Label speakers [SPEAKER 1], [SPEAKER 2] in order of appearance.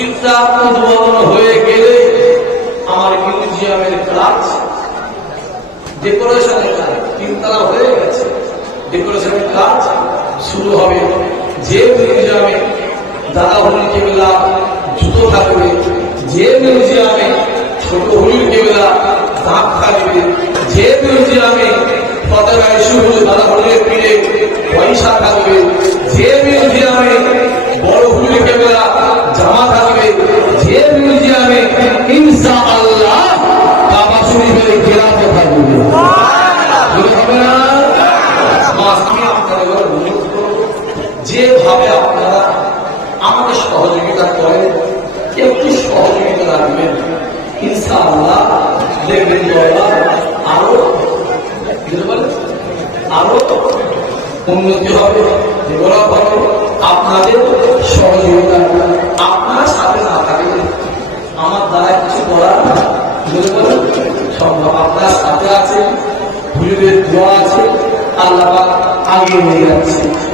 [SPEAKER 1] মসজিদটা উদ্বোধন হয়ে গেলে আমার মিউজিয়ামের কাজ ডেকোরেশনের কাজ তিনতলা হয়ে গেছে। ডেকোরেশনের কাজ শুরু হবে। যে মিউজিয়ামে দাদা হলি কেবলা, জুতো থাকবে, যে মিউজিয়ামে ছোট হলির কেবলা দাঁত থাকবে, যে মিউজিয়ামে পতাকা শুরু দাদা হলির পিড়ে যে মিউজিয়ামে ইনসা আল্লাহ বাবা শরীফের গেরাতে থাকবে। যেভাবে আপনারা আমাকে সহযোগিতা করেন, একটু সহযোগিতা রাখবেন, ইনশাআল্লাহ দেখবেন আরও আরও উন্নতি হবে হবে আপনাদের সহযোগিতা আপনার সাথে না থাকলে আমার আপনার সাথে আছে আছে আল্লাহ আগে নিয়ে যাচ্ছে।